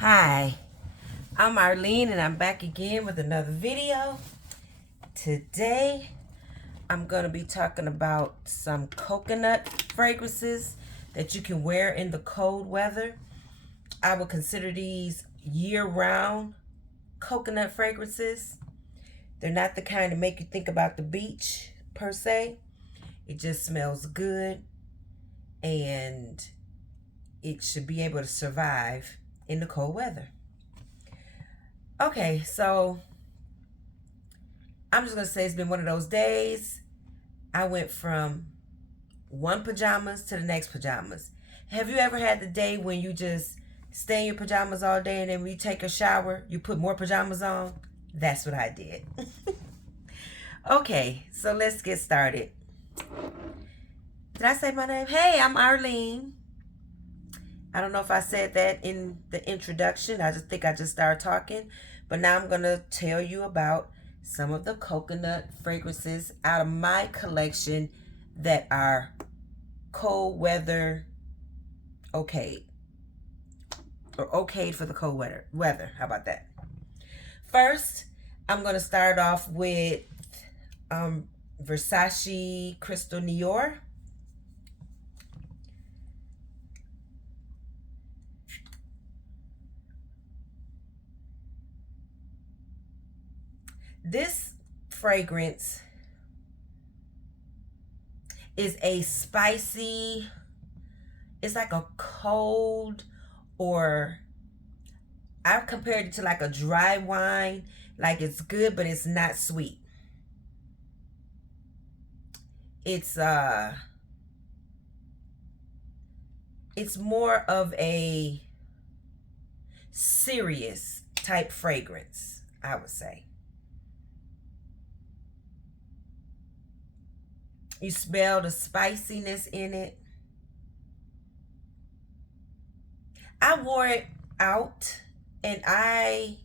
Hi, I'm Arlene and I'm back again with another video. Today, I'm going to be talking about some coconut fragrances that you can wear in the cold weather. I would consider these year-round coconut fragrances. They're not the kind to make you think about the beach, per se. It just smells good and it should be able to survive in the cold weather. Okay, so I'm just going to say it's been one of those days. I went from one pajamas to the next pajamas. Have you ever had the day when you just stay in your pajamas all day and then when you take a shower, you put more pajamas on? That's what I did. Okay, so let's get started. Did I say my name? Hey, I'm Arlene. I don't know if I said that in the introduction. I just think I just started talking. But now I'm going to tell you about some of the coconut fragrances out of my collection that are cold weather okayed. Or okayed for the cold weather. How about that? First, I'm going to start off with Versace Crystal Noir. This fragrance is a spicy, it's like a cold, or I've compared it to like a dry wine. Like it's good, but it's not sweet. It's more of a serious type fragrance, I would say. You smell the spiciness in it. I wore it out and I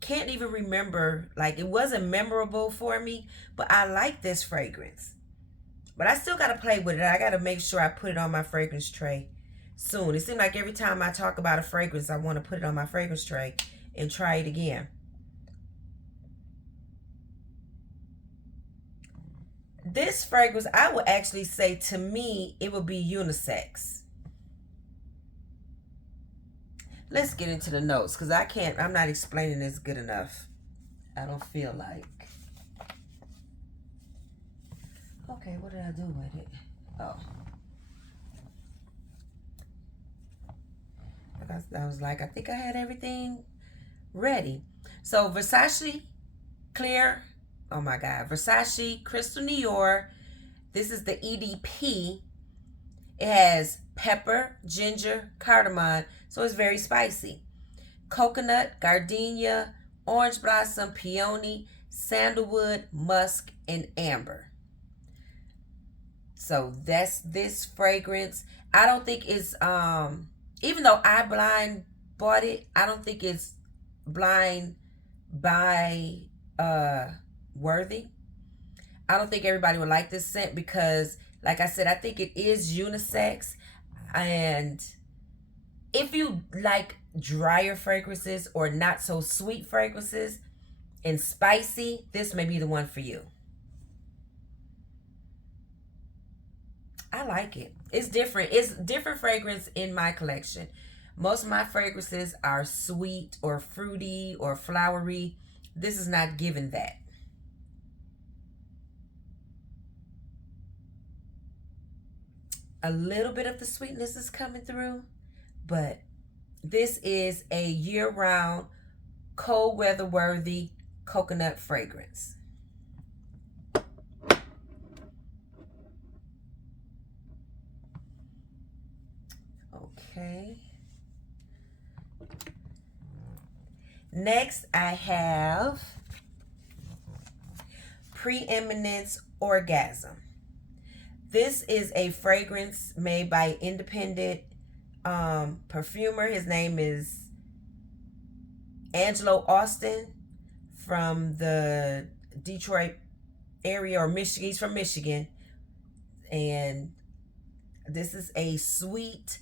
can't even remember, like it wasn't memorable for me, but I like this fragrance. But I still got to play with it. I got to make sure I put it on my fragrance tray soon. It seems like every time I talk about a fragrance, I want to put it on my fragrance tray and try it again. This fragrance, I would actually say, to me, it would be unisex. Let's get into the notes because I'm not explaining this good enough. I don't feel like. Okay, what did I do with it? Oh. I was like, I think I had everything ready. So Versace Clear, oh my God, Versace Crystal Noir. This is the EDP. It has pepper, ginger, cardamom, so it's very spicy. Coconut, gardenia, orange blossom, peony, sandalwood, musk, and amber. So that's this fragrance. I don't think it's even though I blind bought it, I don't think it's blind buy worthy. I don't think everybody would like this scent because, like I said, I think it is unisex. And if you like drier fragrances or not so sweet fragrances and spicy, this may be the one for you. I like it. It's different. It's different fragrance in my collection. Most of my fragrances are sweet or fruity or flowery. This is not given that. A little bit of the sweetness is coming through, but this is a year-round, cold weather worthy coconut fragrance. Okay. Next, I have Preeminence Orgasm. This is a fragrance made by independent perfumer. His name is Angelo Austin from the Detroit area or Michigan. He's from Michigan. And this is a sweet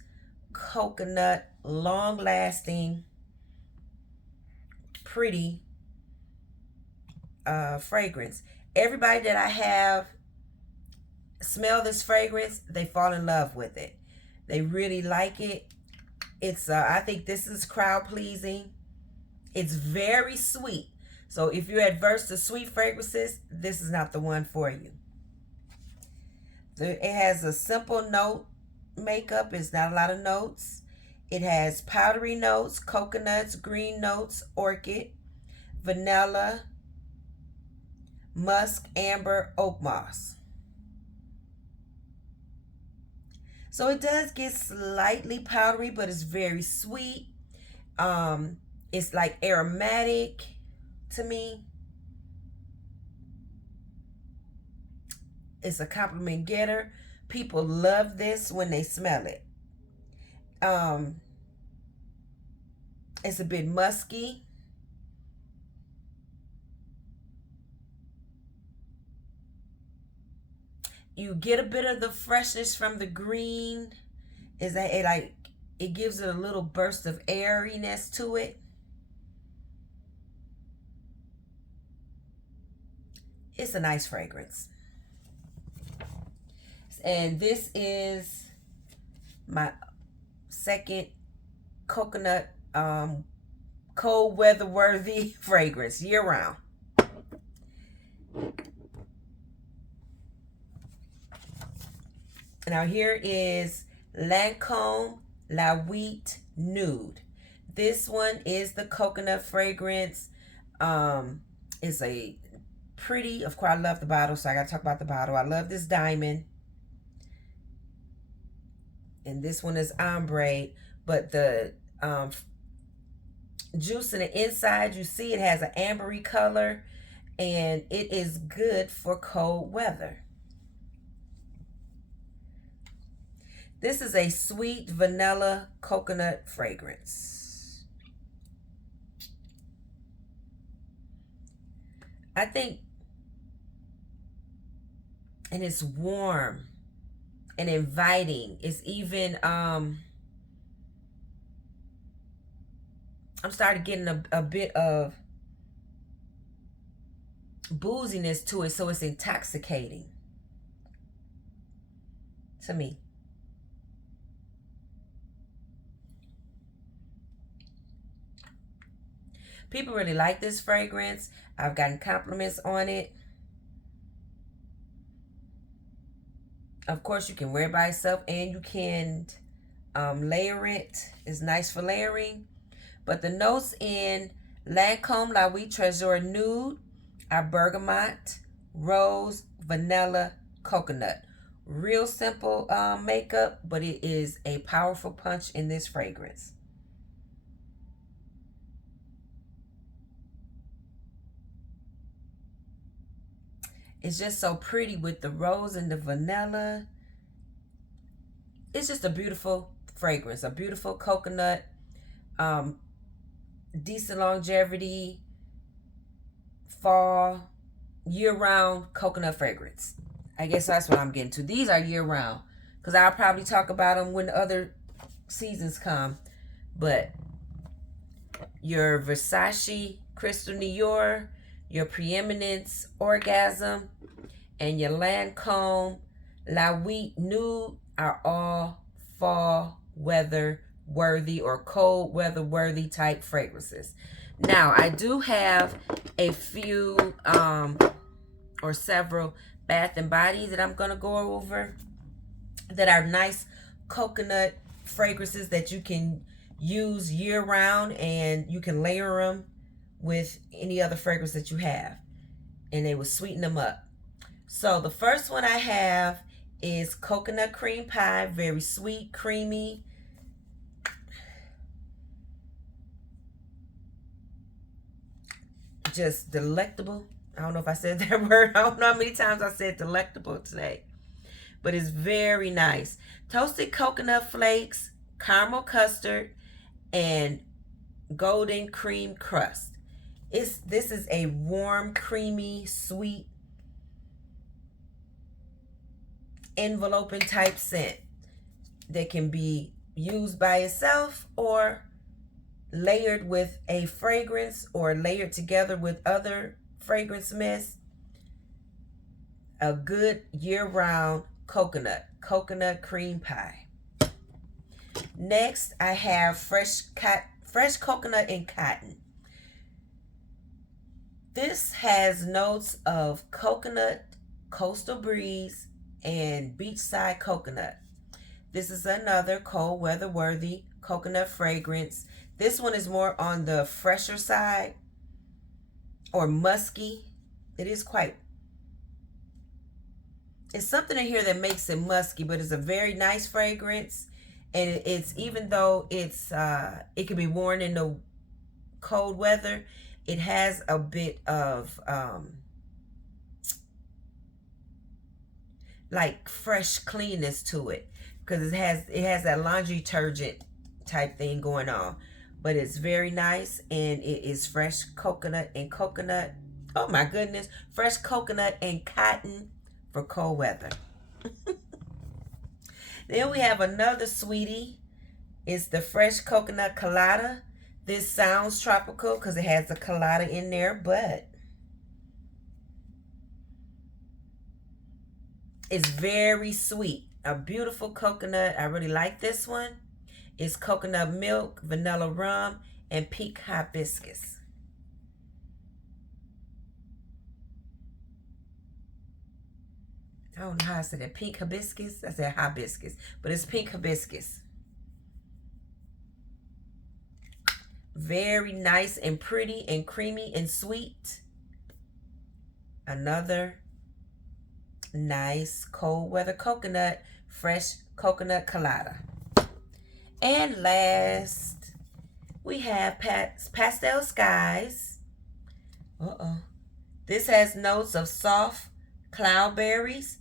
coconut, long-lasting, pretty fragrance. Everybody that I have smell this fragrance, they fall in love with it. They really like it. It's I think this is crowd pleasing. It's very sweet. So if you're adverse to sweet fragrances, this is not the one for you. It has a simple note makeup. It's not a lot of notes. It has powdery notes, coconuts, green notes, orchid, vanilla, musk, amber, oak moss. So it does get slightly powdery, but it's very sweet. It's like aromatic to me. It's a compliment getter. People love this when they smell it. It's a bit musky. You get a bit of the freshness from the green. Is that it gives it a little burst of airiness to it. It's a nice fragrance. And this is my second coconut cold weather worthy fragrance year round. Now here is Lancome Nuit Nude. This one is the coconut fragrance. It's a pretty, of course I love the bottle, so I gotta talk about the bottle. I love this diamond. And this one is ombre, but the juice in the inside, you see it has an ambery color, and it is good for cold weather. This is a sweet vanilla coconut fragrance. I think, and it's warm and inviting. It's even, I'm starting getting a bit of booziness to it, so it's intoxicating to me. People really like this fragrance. I've gotten compliments on it. Of course, you can wear it by itself, and you can layer it. It's nice for layering. But the notes in Lancome Nuit Trésor Nude are bergamot, rose, vanilla, coconut. Real simple makeup, but it is a powerful punch in this fragrance. It's just so pretty with the rose and the vanilla. It's just a beautiful fragrance, a beautiful coconut, decent longevity, fall, year-round coconut fragrance. I guess that's what I'm getting to. These are year-round, because I'll probably talk about them when other seasons come. But your Versace Crystal Noir, your Preeminence Orgasm, and your Lancome Nuit Nude are all fall weather worthy or cold weather worthy type fragrances. Now, I do have a few or several Bath and Bodies that I'm going to go over that are nice coconut fragrances that you can use year round, and you can layer them with any other fragrance that you have, and they will sweeten them up. So the first one I have is Coconut Cream Pie. Very sweet, creamy. Just delectable. I don't know if I said that word. I don't know how many times I said delectable today. But it's very nice. Toasted coconut flakes, caramel custard, and golden cream crust. This is a warm, creamy, sweet, enveloping type scent that can be used by itself or layered with a fragrance or layered together with other fragrance mist. A good year-round coconut cream pie. Next, I have fresh coconut and cotton. This has notes of coconut, coastal breeze, and beachside coconut. This is another cold weather worthy coconut fragrance. This one is more on the fresher side or musky. It is quite, it's something in here that makes it musky, but it's a very nice fragrance. And it's, even though it's it can be worn in the cold weather, it has a bit of like fresh cleanness to it, because it has that laundry detergent type thing going on. But it's very nice, and it is fresh coconut and coconut. Oh my goodness, fresh coconut and cotton for cold weather. Then we have another sweetie. It's the fresh coconut colada. This sounds tropical because it has the colada in there, but it's very sweet. A beautiful coconut. I really like this one. It's coconut milk, vanilla rum, and pink hibiscus. I don't know how I said it. Pink hibiscus? I said hibiscus, but it's pink hibiscus. Very nice and pretty and creamy and sweet. Another nice cold weather coconut, fresh coconut colada. And last, we have Pastel Skies. This has notes of soft cloudberries,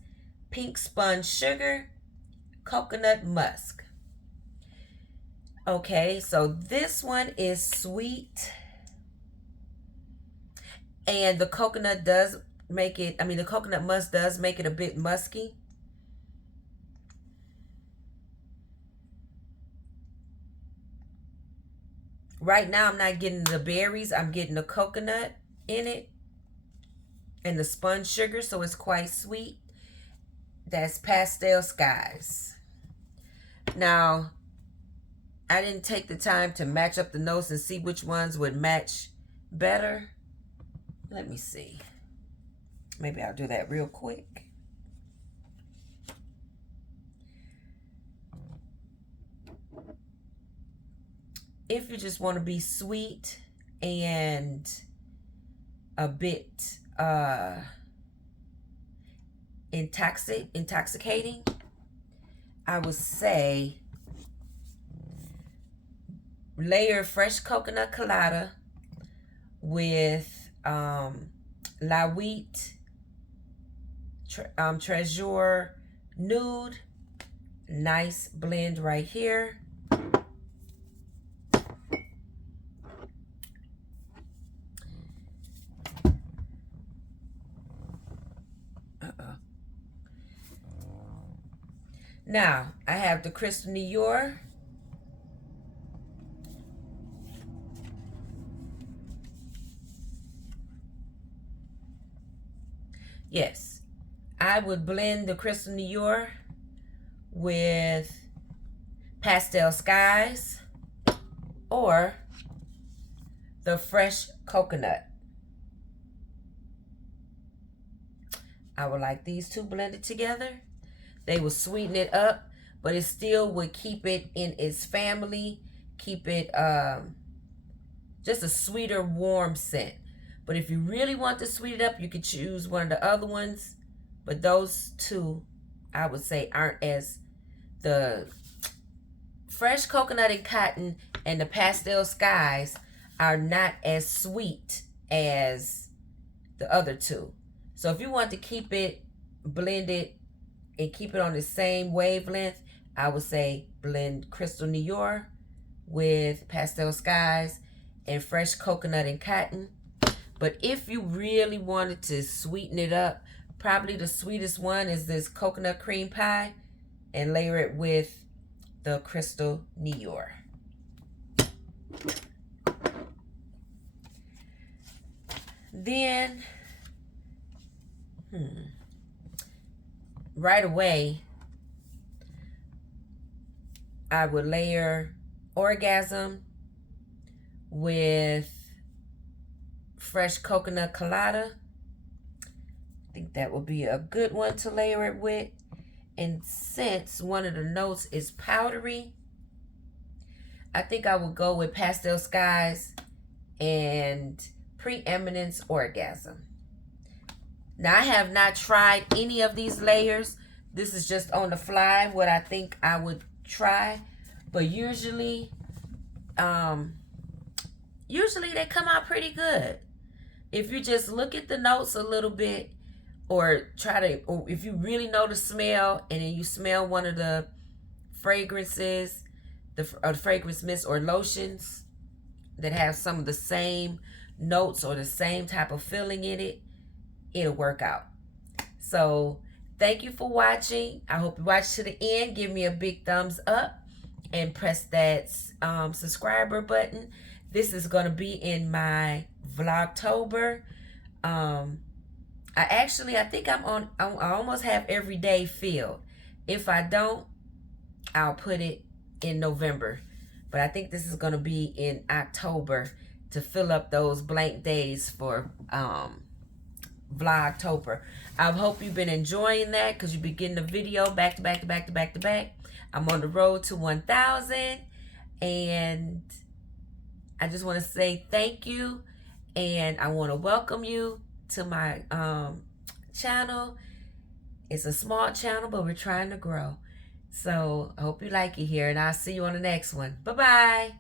pink sponge sugar, coconut musk. Okay, so this one is sweet. And the coconut does make it, the coconut musk does make it a bit musky. Right now, I'm not getting the berries. I'm getting the coconut in it and the sponge sugar, so it's quite sweet. That's Pastel Skies. Now, I didn't take the time to match up the notes and see which ones would match better. Let me see. Maybe I'll do that real quick. If you just want to be sweet and a bit intoxicating, I would say layer fresh coconut colada with Nuit, Trésor, Nude. Nice blend right here. Now, I have the Crystal Noir. Yes, I would blend the Crystal Noir with Pastel Skies or the fresh coconut. I would like these two blended together. They will sweeten it up, but it still would keep it in its family, keep it just a sweeter, warm scent. But if you really want to sweeten it up, you could choose one of the other ones. But those two, I would say, aren't as, the fresh coconut and cotton and the Pastel Skies are not as sweet as the other two. So if you want to keep it blended and keep it on the same wavelength, I would say blend Crystal Noir with Pastel Skies and fresh coconut and cotton. But if you really wanted to sweeten it up, probably the sweetest one is this coconut cream pie, and layer it with the crystal Noir. Then, right away, I would layer Orgasm with fresh coconut colada. I think that would be a good one to layer it with. And since one of the notes is powdery, I think I would go with Pastel Skies and Preeminence Orgasm. Now, I have not tried any of these layers. This is just on the fly what I think I would try. But usually they come out pretty good. If you just look at the notes a little bit, or if you really know the smell, and then you smell one of the fragrances, the fragrance mist or lotions that have some of the same notes or the same type of feeling in it, it'll work out. So thank you for watching. I hope you watch to the end. Give me a big thumbs up and press that subscriber button. This is going to be in my Vlogtober. I think I almost have every day filled. If I don't, I'll put it in November. But I think this is going to be in October to fill up those blank days for Vlogtober. I hope you've been enjoying that, because you've been getting the video back to back to back to back to back. I'm on the road to 1,000, and I just want to say thank you, and I want to welcome you to my channel. It's a small channel, but we're trying to grow. So I hope you like it here, and I'll see you on the next one. Bye-bye.